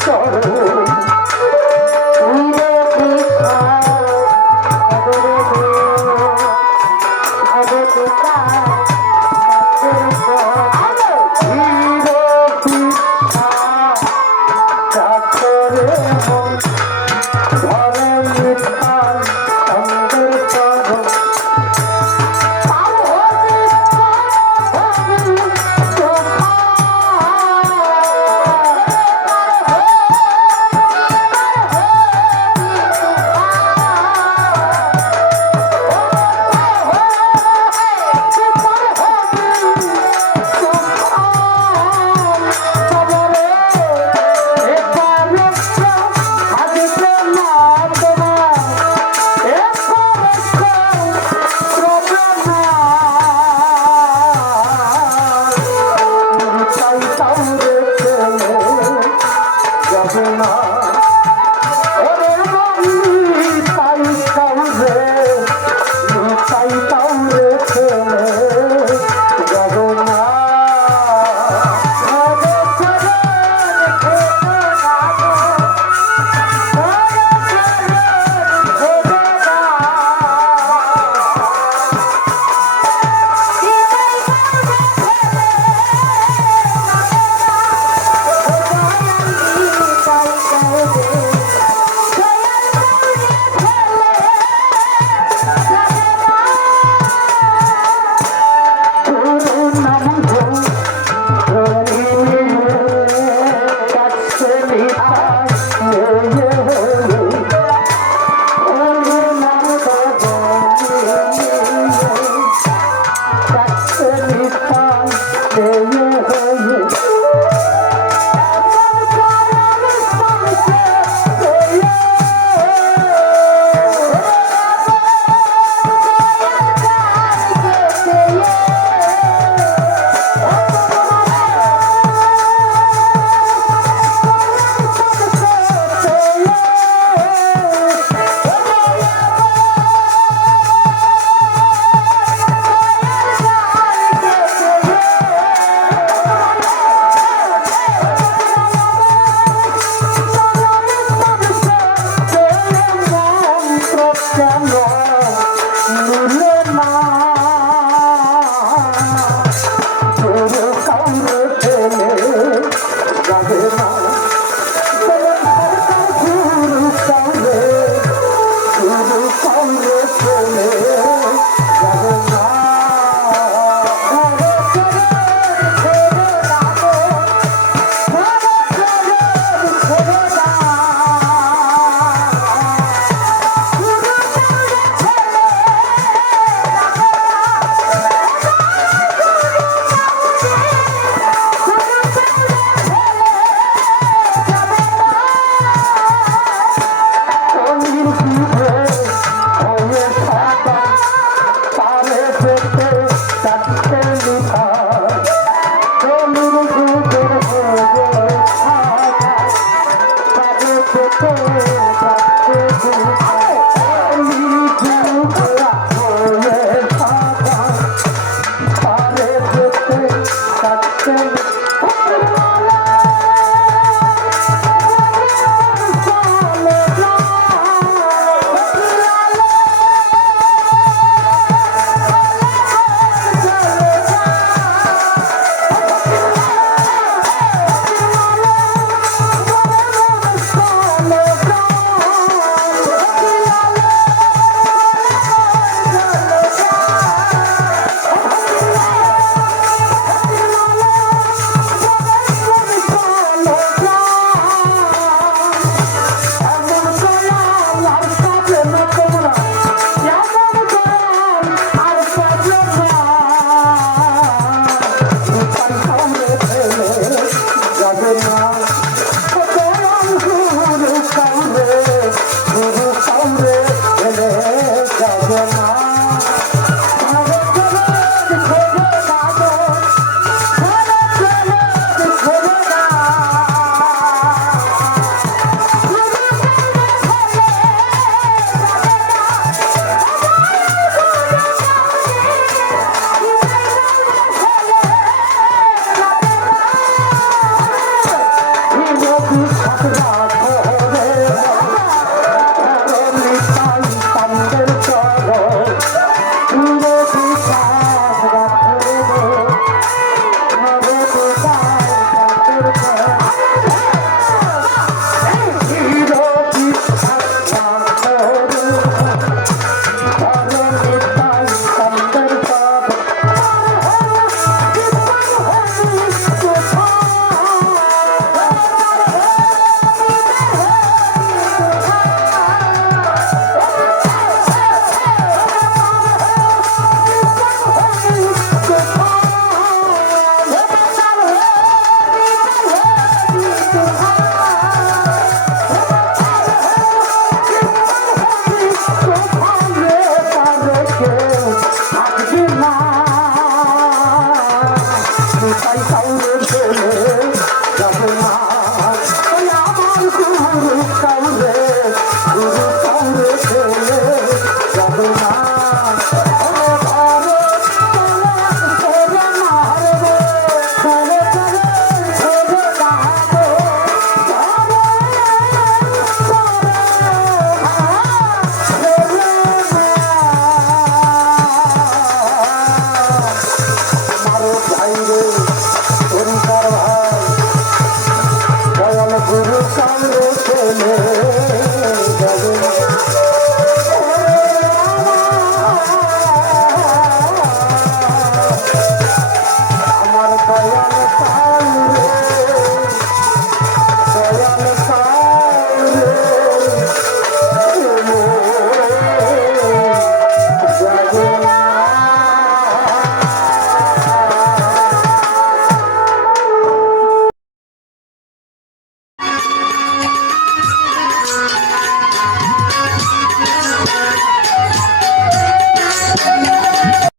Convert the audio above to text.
少